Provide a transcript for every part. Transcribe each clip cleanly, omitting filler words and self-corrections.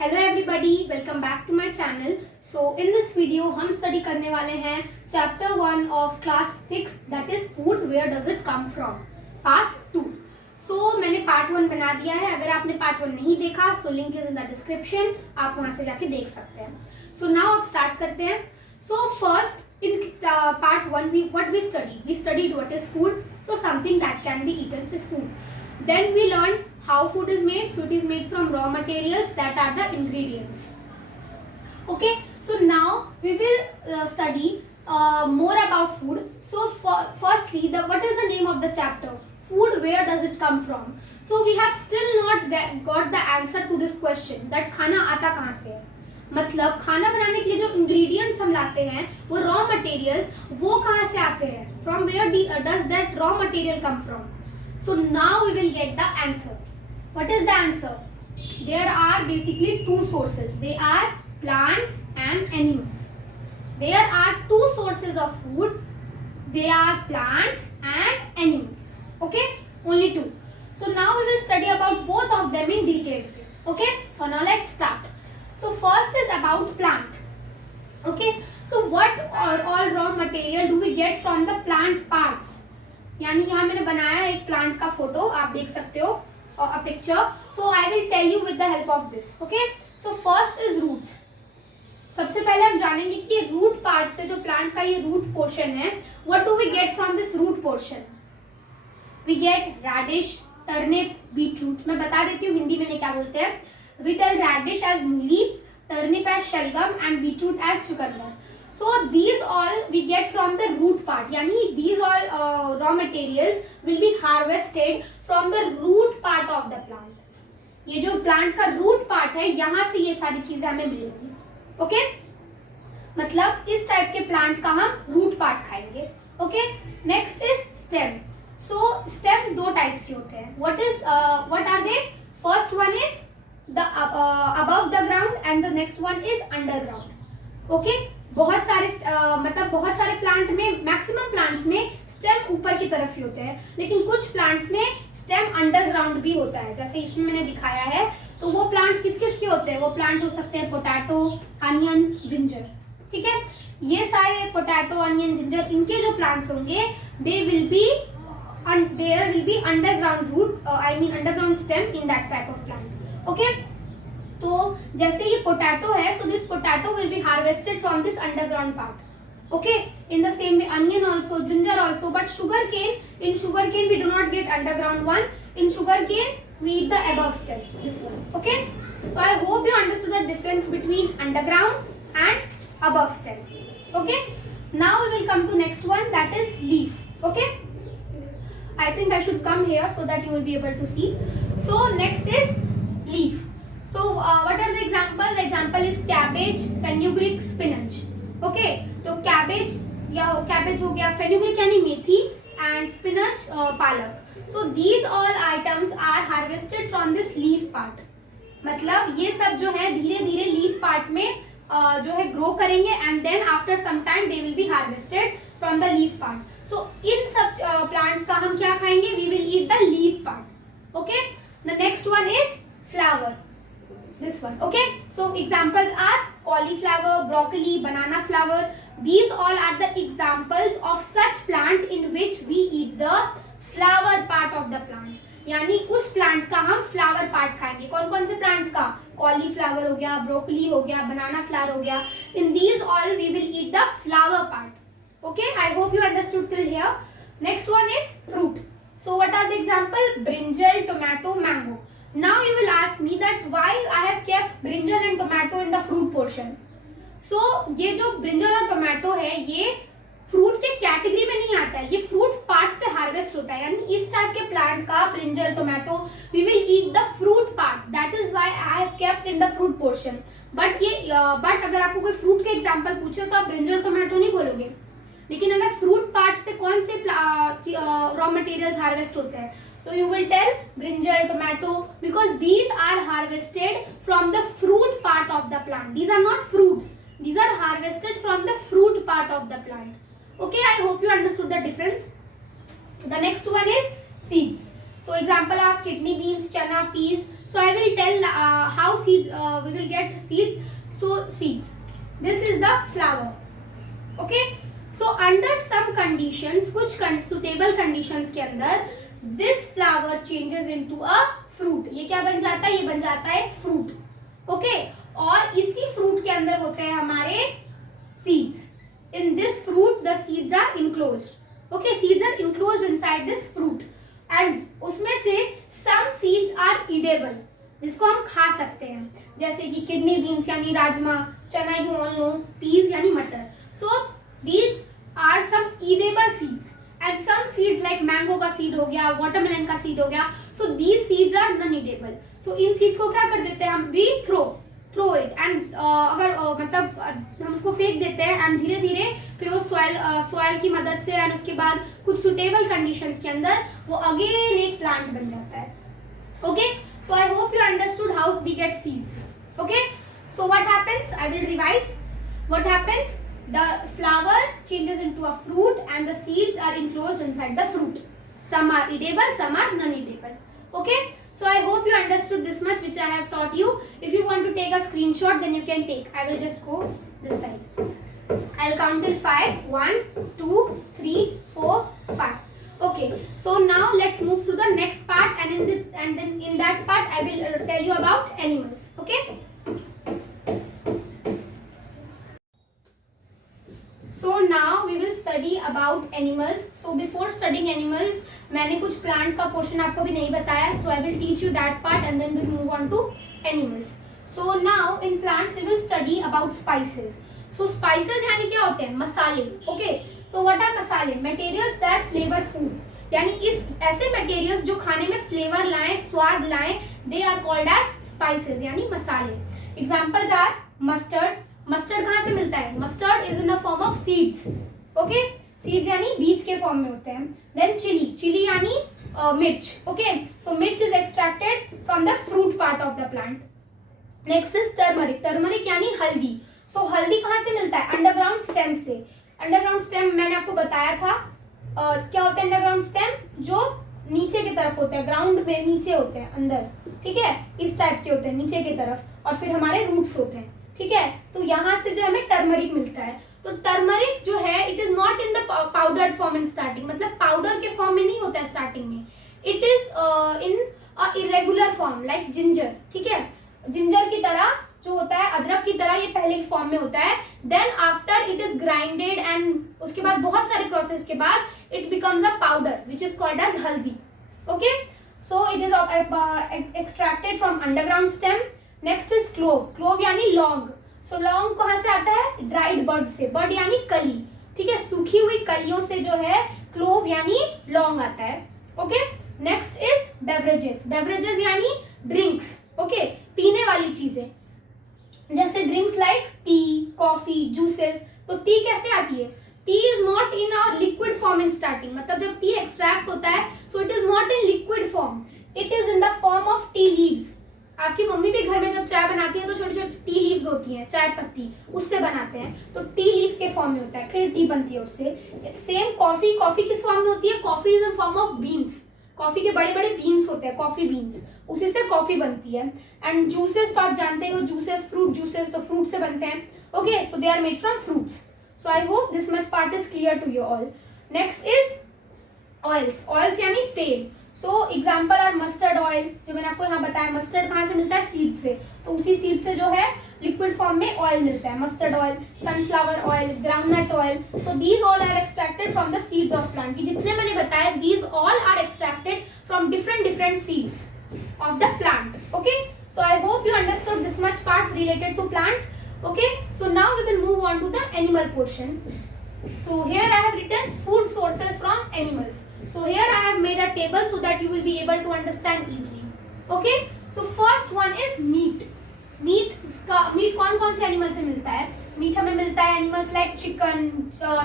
Hello everybody, welcome back to my channel. So in this video हम study करने वाले हैं chapter 1 of class 6 that is food, where does it come from, part 2। So मैंने part 1 बना दिया है। अगर आपने पार्ट 1 नहीं देखा so link is in the description, आप वहां से जाके देख सकते हैं। सो नाउ अब स्टार्ट करते हैं। So first in part 1 we studied what is food. So something that can be eaten is food. Then we learned how food is made. So it is made from raw materials, that are the ingredients. Okay, so now we will study more about food. So firstly, what is the name of the chapter? Food, where does it come from? So we have still not got the answer to this question, that खाना आता कहाँ से है। मतलब खाना बनाने के लिए जो इंग्रेडिएंट्स हम लाते हैं, वो रॉ मटेरियल्स, वो कहाँ से आते हैं? From where does that raw material come from? So now we will get the answer. What is the answer? There are basically two sources. They are plants and animals. There are two sources of food. They are plants and animals. Okay? Only two. So now we will study about both of them in detail. Okay? So now let's start. So first is about plant. Okay? So what all raw material do we get from the plant parts? यानी यहाँ मैंने बनाया एक plant का photo, आप देख सकते हो a picture. So I will tell you with the help of this. Okay, so first is roots. सबसे पहले हम जानेंगे कि ये रूट पार्ट से, जो प्लांट का ये रूट पोर्शन है, what do we get from this root portion? We get radish, turnip, beetroot. मैं बता देती हूँ हिंदी में क्या बोलते हैं. We tell radish as mooli, turnip as shalgam and beetroot as chukandar. So these all we get from the root part. यानी these all raw materials will be harvested from the root part of the plant. ये जो plant का root part है, यहाँ से ये सारी चीजें हमें मिलेंगी. ओके, मतलब इस टाइप के plant का हम root part खाएंगे. Okay, next is stem. So stem दो टाइप्स के होते हैं. What are they? First one is the above the ground and the next one is underground. Okay, बहुत सारे प्लांट में, मैक्सिमम प्लांट्स में स्टेम ऊपर की तरफ ही होते हैं, लेकिन कुछ प्लांट्स में स्टेम अंडरग्राउंड भी होता है, जैसे इसमें मैंने दिखाया है. तो वो प्लांट किस किस के होते हैं? वो प्लांट हो सकते हैं पोटैटो, अनियन, जिंजर. ठीक है, ये सारे पोटैटो, अनियन, जिंजर, इनके जो प्लांट्स होंगे, there will be underground root, I mean underground stem in that type of plant. Okay, तो जैसे ये पोटैटो है, so this potato will be harvested from this underground part. Okay, in the same way onion also, ginger also, but in sugarcane we do not get underground one. In sugarcane we eat the above stem, this one. Okay, so I hope you understood the difference between underground and above stem. Okay, now we will come to next one, that is leaf. Okay, I think I should come here so that you will be able to see. So next is leaf. So what are the example? The example is cabbage, fenugreek, spinach. Okay, तो cabbage हो गया, fenugreek यानी मेथी, and spinach पालक. So these all items are harvested from this leaf part. मतलब ये सब जो है धीरे धीरे लीफ पार्ट में जो है ग्रो करेंगे, and then after some time they will be harvested from the leaf part. So इन सब plants का हम क्या खाएंगे? We will eat the leaf part. Okay, the next one is flower. This one. Okay, so examples are cauliflower, broccoli, banana flower. These all are the examples of such plant in which we eat the flower part of the plant. यानी उस plant का हम flower part खाएंगे. कौन कौन से plants का? Cauliflower हो गया, ब्रोकली हो गया, बनाना फ्लावर हो गया. In these all we will eat the flower part. Okay, I hope you understood till here. Next one is fruit. So what are the example? Brinjal, tomato, mango. Now you will ask me that why I have kept brinjal and tomato in the fruit portion. So ये जो brinjal और tomato है, ये fruit के category में नहीं आता है, ये फ्रूट पार्ट से हार्वेस्ट होता है. यानी इस टाइप के प्लांट का brinjal, tomato, we will eat the fruit part. That is why I have kept in the fruit portion. But अगर आपको कोई फ्रूट के एग्जांपल पूछे तो आप ब्रिंजल, टोमेटो नहीं बोलोगे. लेकिन अगर फ्रूट पार्ट से कौन से रॉ मटेरियल्स हार्वेस्ट होते हैं, तो you will tell brinjal, tomato, because these are harvested from the fruit part of the plant. These are not fruits, these are harvested from the fruit part of the plant. Okay, I hope you understood the difference. The next one is seeds. So example are kidney beans, chana, peas. So I will tell how seeds we will get seeds. So see, this is the flower. Okay. So under some conditions, कुछ suitable conditions के अंदर this flower changes into a fruit. ये क्या बन जाता है? ये बन जाता है एक fruit. Okay. और इसी fruit के अंदर होते हैं हमारे seeds. In this fruit the seeds are enclosed. Okay, seeds are enclosed inside this fruit. And उसमें से some seeds are edible, जिसको हम खा सकते हैं, जैसे कि किडनी बीन्स यानी राजमा, चना यू ऑल नो, पीज यानी मटर. So these are some edible seeds. And some seeds like mango का seed हो गया, watermelon का seed हो गया. So these seeds are non-edible. So in seeds को क्या कर देते हैं हम? We throw it. And अगर मतलब हम उसको फेंक देते हैं and धीरे धीरे फिर वो soil की मदद से and उसके बाद कुछ suitable conditions के अंदर वो again एक plant बन जाता है. Okay? So I hope you understood how we get seeds. Okay? So what happens? I will revise. What happens? The flower changes into a fruit and the seeds are enclosed inside the fruit. Some are edible, some are non-edible. Okay? So I hope you understood this much which I have taught you. If you want to take a screenshot, then you can take. I will just go this side. I'll count till 5. 1, 2, 3, 4, 5. Okay. So now let's move to the next part, and then in that part I will tell you about animals. Okay. So now we will study about animals. So before studying animals, मैंने कुछ plant का portion आपको भी नहीं बताया. So I will teach you that part and then we'll move on to animals. So now in plants we will study about spices. So spices यानी क्या होते हैं? मसाले. Okay. So what are मसाले? Materials that flavor food. यानी इस ऐसे materials जो खाने में flavor लाएं, स्वाद लाएं, they are called as spices यानी मसाले. Examples are mustard. मस्टर्ड कहाँ से मिलता है? Mustard is in the form of seeds. Okay, seeds यानी बीज के फॉर्म में होते हैं. देन चिली यानी मिर्च. ओके, सो मिर्च is extracted from the fruit part of the plant. Next is turmeric यानी हल्दी. सो हल्दी कहाँ से मिलता है? अंडरग्राउंड स्टेम से. अंडरग्राउंड स्टेम मैंने आपको बताया था क्या होता है. अंडरग्राउंड स्टेम जो नीचे की तरफ होते हैं, ग्राउंड में नीचे होते हैं, अंदर. ठीक है, इस टाइप के होते हैं नीचे की तरफ, और फिर हमारे रूट्स होते हैं. ठीक है, तो यहाँ से जो हमें टर्मरिक मिलता है. तो टर्मरिक जो है it is not in the powdered form in starting, मतलब पाउडर के फॉर्म में नहीं होता है स्टार्टिंग में. It is in irregular form like ginger. ठीक है, जिंजर की तरह जो होता है, अदरक की तरह ये पहले के फॉर्म में होता है. Then after it is grinded and उसके बाद बहुत सारे प्रोसेस के बाद it becomes a powder which is called as haldi. Okay, so it is extracted from underground stem. Next is clove यानी लौंग. सो लौंग कहाँ से आता है? ड्राइड बर्ड से. बर्ड यानी कली. ठीक है, सूखी हुई कलियों से जो है क्लोव यानी लौंग आता है. ओके, नेक्स्ट इज बेवरेजेस यानी ड्रिंक्स. ओके, पीने वाली चीजें जैसे drinks like T, coffee, juices. तो टी कैसे आती है? T is not in a liquid form in starting, मतलब जब टी एक्सट्रैक्ट होता है सो it is not in liquid form, it is in the form of tea leaves. आपकी mummy भी घर में जब चाय बनाती है तो छोटी छोटी टी लीव्स होती हैं, चाय पत्ती, उससे बनाते हैं. तो टी लीव्स के फॉर्म में होता है, फिर टी बनती है उससे. सेम कॉफी किस फॉर्म में होती है? Coffee is in form of beans. Coffee के बड़े बड़े बीन्स होते हैं, कॉफी बीन्स, उसी से कॉफी बनती है. एंड जूसेस तो आप जानते हो, जूसेस, फ्रूट जूसेस तो फ्रूट से बनते हैं. Okay, so they are made from fruits. So I hope this much part is clear to you all. Next is oils यानी तेल. So example are mustard oil, जो मैंने आपको यहाँ बताया. मस्टर्ड कहाँ से मिलता है? सीड से. तो उसी सीड से जो है लिक्विड फॉर्म में ऑयल मिलता है. Mustard oil, sunflower oil, groundnut oil. So these all are extracted from the seeds of plant. कि जितने मैंने बताया these all are extracted from different seeds of the plant. Okay, so I hope you understood this much part related to plant. Okay, so now we will move on to the animal portion. So here I have written food sources from animals. So here I have made a table so that you will be able to understand easily. Okay, so first one is meat. Meat कौन से animal से मिलता है? Meet हमें मिलता है animals like chicken,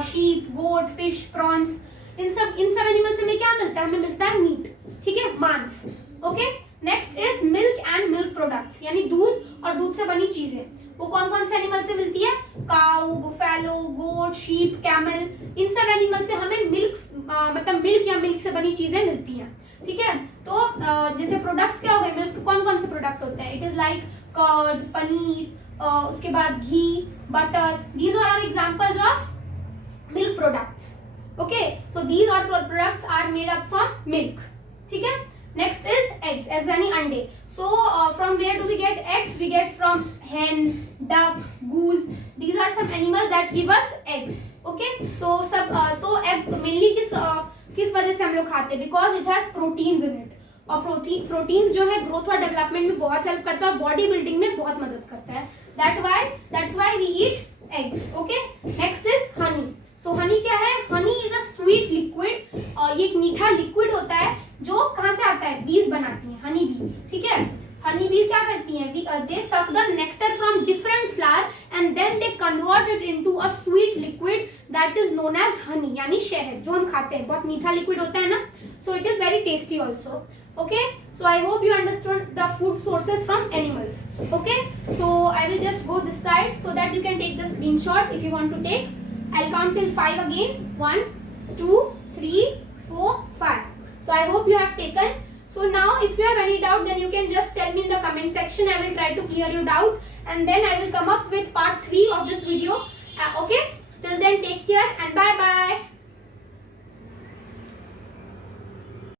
sheep, गोट, fish, prawns. इन सब animal से हमें क्या मिलता है? हमें मिलता है मीट. ठीक है, मांस. Okay, next is milk and milk products यानी दूध और दूध से बनी चीजें. वो कौन से एनिमल से मिलती है? काऊ, बुफेलो, गोट, शीप, कैमल. इन सब एनिमल से हमें मिल्क मतलब मिल्क या मिल्क से बनी चीजें मिलती हैं. ठीक है। तो जैसे प्रोडक्ट्स क्या हो गए, मिल्क कौन कौन से प्रोडक्ट होते हैं, it is like curd, paneer, उसके बाद ghee, butter, these are examples of milk products. Okay, so these are products are made up from milk, ठीक है। नेक्स्ट इज एग्स, एग्स यानी अंडे। So from where do we get eggs, we get from hen, duck, goose, these are some animals that give us egg। Okay, so सब तो egg mainly किस वजह से हम लोग खाते हैं, because it has proteins in it, और प्रोटीन्स जो है ग्रोथ और डेवलपमेंट में बहुत हेल्प करता है और बॉडी बिल्डिंग में बहुत मदद करता है, that's why we eat eggs. Okay, next is honey. So honey क्या है, honey is a sweet liquid, और ये एक मीठा लिक्विड होता है जो कहाँ से आता है, बीज बनाती हैं, हनी बी, ठीक है। हनी बी क्या करती हैं, they suck the nectar from different flower and then they convert it into a sweet liquid that is known as honey, यानी शहद जो हम खाते हैं, बहुत मीठा लिक्विड होता है ना, सो it is very tasty also. Okay, so I hope you understood the food sources from animals। Okay, so I will just go this side so that you can take the screenshot if you want to take। I'll count till 5 again, 1 2 3 4 5। So I hope you have taken। So now if you have any doubt, then you can just tell me in the comment section, I will try to clear your doubt and then I will come up with part 3 of this video। Okay,